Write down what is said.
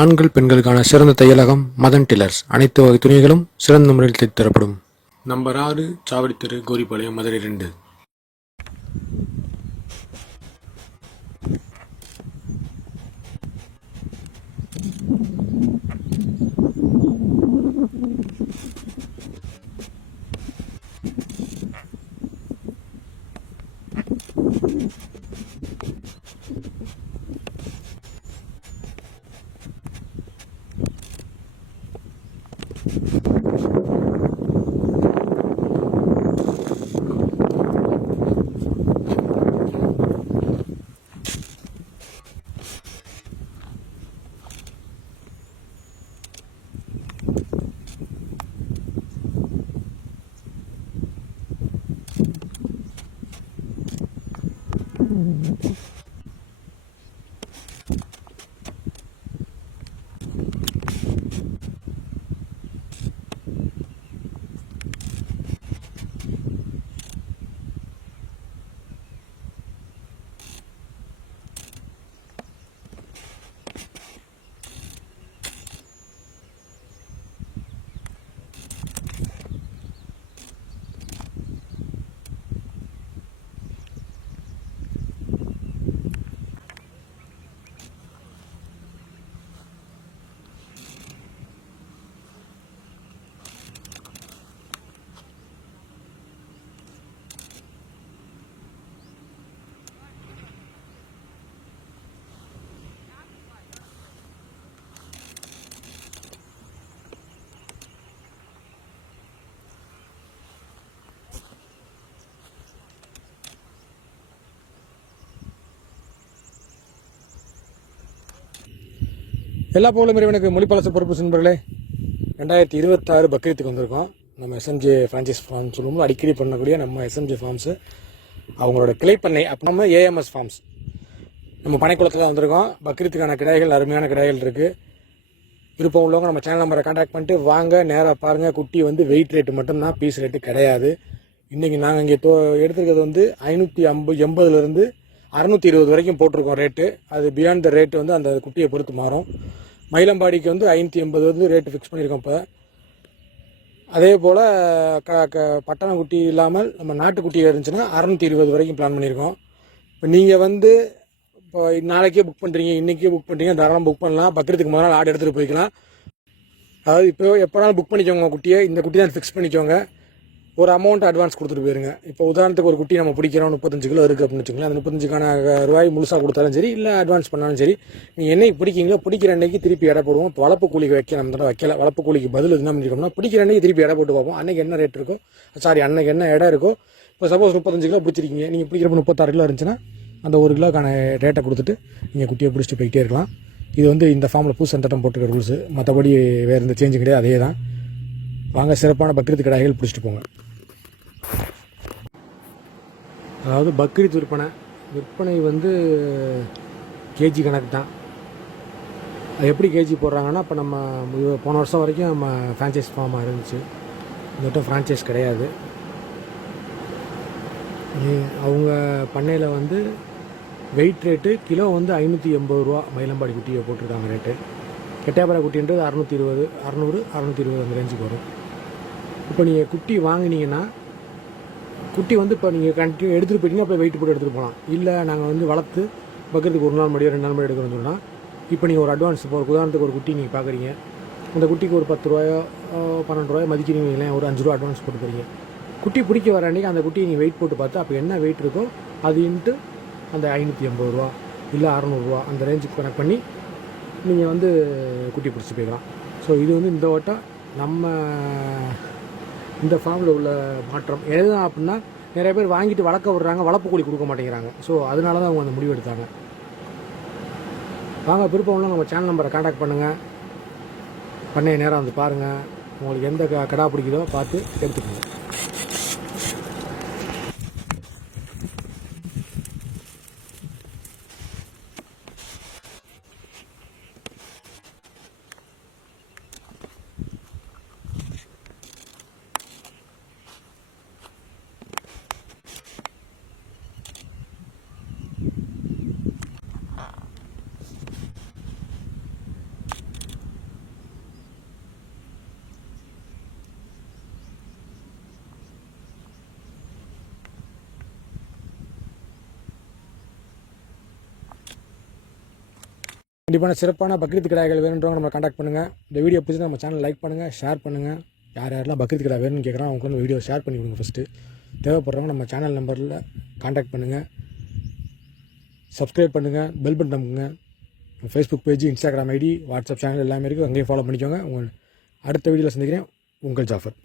ஆண்கள் பெண்களுக்கான சிறந்த தையலகம் மதன் டெய்லர்ஸ். அனைத்து வகை துணிகளும் சிறந்த முறையில் தைத்து தரப்படும். நம்பர் 6, சாவடி தெரு, கோரிப்பாளையம், மதுரை 2. எல்லா போலும் இறைவனுக்கு மொழிப்பலச பொறுப்பு நண்பர்களே. 2026 பக்ரீத்துக்கு வந்திருக்கோம். நம்ம எஸ்எம்ஜே ஃப்ரான்ச்சைஸ் ஃபார்ம் சொல்லுவோம், அடிக்கடி பண்ணக்கூடிய நம்ம எஸ்எம்ஜே ஃபார்ம்ஸு அவங்களோட கிளைப்பண்ணை. அப்போ நம்ம ஏஎம்எஸ் ஃபார்ம்ஸ் நம்ம பனைக்குளத்தில் தான் வந்திருக்கோம். பக்ரீத்துக்கான கிடாய்கள், அருமையான கிடாய்கள் இருக்குது. விருப்பம் உள்ளவங்க நம்ம சேனல் நம்பரை கான்டாக்ட் பண்ணிட்டு வாங்க, நேராக பாருங்கள். குட்டி வந்து வெயிட் ரேட்டு மட்டும்தான், பீஸ் ரேட்டு கிடையாது. இன்றைக்கி நாங்கள் இங்கே எடுத்துருக்கிறது வந்து 580 620 வரைக்கும் போட்டிருக்கோம் ரேட்டு. அது பியாண்ட் த ரேட்டு வந்து அந்த குட்டியை பொறுத்து மாறும். மயிலம்பாடிக்கு வந்து 580 வந்து ரேட்டு ஃபிக்ஸ் பண்ணியிருக்கோம். இப்போ அதே போல் பட்டண குட்டி இல்லாமல் நம்ம நாட்டுக்குட்டி இருந்துச்சுன்னா 620 வரைக்கும் பிளான் பண்ணியிருக்கோம். இப்போ நீங்கள் வந்து இப்போ நாளைக்கே புக் பண்ணுறீங்க, இன்றைக்கே புக் பண்ணுறீங்க, தாராளம் புக் பண்ணலாம். பக்கத்துக்கு முதல்ல ஆடு எடுத்துகிட்டு போய்க்கலாம். அதாவது இப்போ எப்போனாலும் புக் பண்ணிக்கோங்க குட்டியை. இந்த குட்டி தான் ஃபிக்ஸ் பண்ணிக்கோங்க. ஒரு அமௌண்ட் அட்வான்ஸ் கொடுத்துட்டு போயிருங்க. இப்போ உதாரணத்துக்கு ஒரு குட்டி நம்ம பிடிக்கிறோம், 35 கிலோ இருக்குது அப்படின்னு வச்சுக்கலாம். அந்த 35க்கான ரூபாய் முழுசாக கொடுத்தாலும் சரி, இல்லை அட்வான்ஸ் பண்ணாலும் சரி, நீங்கள் என்னைக்கு பிடிக்கிங்களோ பிடிக்கிற அன்னைக்கு திருப்பி எடை போடுவோம். இப்போ வளர்ப்பு கூலிக்கு வைக்க நம்ம தடவை வைக்கல. வளர்ப்பு கூலிக்கு பதில் என்ன பண்ணிருக்கோம்னா, பிடிக்கிற அன்னைக்கு திருப்பி எடை போட்டு பார்ப்போம். அன்னைக்கு என்ன ரேட் இருக்கோ, அன்னைக்கு என்ன இடம் இருக்கோ. இப்போ சப்போஸ் 35 கிலோ பிடிச்சிருக்கீங்க, நீங்கள் பிடிக்கிறப்ப 36 கிலோ இருந்துச்சுன்னா அந்த 1 கிலோக்கான ரேட்டை கொடுத்துட்டு நீங்கள் குட்டியை பிடிச்சிட்டு போய்கிட்டே இருக்கலாம். இது வந்து இந்த ஃபார்மில் புதுசு சட்டம் போட்டுக்கிற ரூல்ஸு. மற்றபடி வேறு எந்த சேஞ்சும் கிடையாது, அதே தான். வாங்க, சிறப்பான பக்ரீத்து கடாய்கள் பிடிச்சிட்டு போங்க. அதாவது பக்ரீத் விற்பனை வந்து கேஜி கணக்கு தான். அது எப்படி கேஜி போடுறாங்கன்னா, இப்போ நம்ம போன வருஷம் வரைக்கும் நம்ம ஃப்ரான்ச்சைஸ் ஃபார்மாக இருந்துச்சு. இந்த வட்டம் ஃப்ரான்ச்சைஸ் கிடையாது. அவங்க பண்ணையில் வந்து வெயிட் ரேட்டு கிலோ வந்து 580 ரூபா மயிலம்பாடி குட்டியை போட்டிருக்காங்க ரேட்டு. கெட்டையாபுரா குட்டின்றது 620, 600, 620 அந்த ரேஞ்சுக்கு வரும். இப்போ நீங்கள் குட்டி வாங்கினீங்கன்னா, குட்டி வந்து இப்போ நீங்கள் கண்டினியூ எடுத்துகிட்டு போயிட்டீங்கன்னா அப்போ வெயிட் போட்டு எடுத்துகிட்டு போகலாம். இல்லை நாங்கள் வந்து வளர்த்து பக்கத்துக்கு 1 நாள் முன்னாடியோ 2 நாள் முன்னாடி எடுக்கணும்னு சொன்னால், இப்போ நீங்கள் ஒரு அட்வான்ஸ் இப்போ ஒரு உதாரணத்துக்கு ஒரு குட்டி நீங்கள் பார்க்குறீங்க, அந்த குட்டிக்கு ஒரு 10 ரூபாயோ 12 ரூபாயோ மதிக்கிறீங்க, இல்லை ஒரு 5 ரூபா அட்வான்ஸ் போட்டு போகிறீங்க. குட்டி பிடிக்க வர அன்றைக்கி அந்த குட்டியை நீங்கள் வெயிட் போட்டு பார்த்து அப்போ என்ன வெயிட் இருக்கோ அது இன்ட்டு அந்த 580 ரூபா இல்லை 600 ரூபா அந்த ரேஞ்சுக்கு கனெக்ட் பண்ணி நீங்கள் வந்து குட்டி பிடிச்சி போய்க்கலாம். ஸோ இது வந்து இந்த வட்டம் நம்ம இந்த ஃபார்மில் உள்ள மாற்றம் எதுதான் அப்படின்னா, நிறைய பேர் வாங்கிட்டு வளர்க்க விடுறாங்க, வளர்ப்பு கூலி கொடுக்க மாட்டேங்கிறாங்க. ஸோ அதனால தான் அவங்க அந்த முடிவு எடுத்தாங்க. வாங்க, விருப்பம்லாம் நம்ம சேனல் நம்பரை கான்டாக்ட் பண்ணுங்கள். பண்ணைய நேரம் வந்து பாருங்கள். உங்களுக்கு எந்த கடா பிடிக்குதோ பார்த்து எடுத்துக்கோங்க. கண்டிப்பான சிறப்பான பக்ரீத் கிடாய்கள் வேணுன்றவங்க நம்ம காண்டாக்ட் பண்ணுங்கள். இந்த வீடியோ பிடிச்சி நம்ம சேனல் லைக் பண்ணுங்கள், ஷேர் பண்ணுங்கள். யார் யாரெல்லாம் பக்ரீத் கிடா வேணும்னு கேட்குறாங்க அவங்களுக்கு வந்து வீடியோ ஷேர் பண்ணி கொடுங்க. ஃபஸ்ட்டு தேவைப்படுறவங்க நம்ம சேனல் நம்பரில் காண்டாக்ட் பண்ணுங்கள், சப்ஸ்கிரைப் பண்ணுங்கள், பெல் பட்டன் அமுக்குங்க. Facebook page, Instagram ID, WhatsApp channel எல்லாமே இருக்குது, அங்கேயும் ஃபாலோ பண்ணிக்கோங்க. உங்கள் அடுத்த வீடியோவில் சந்திக்கிறேன். உங்கள் ஜாஃபர்.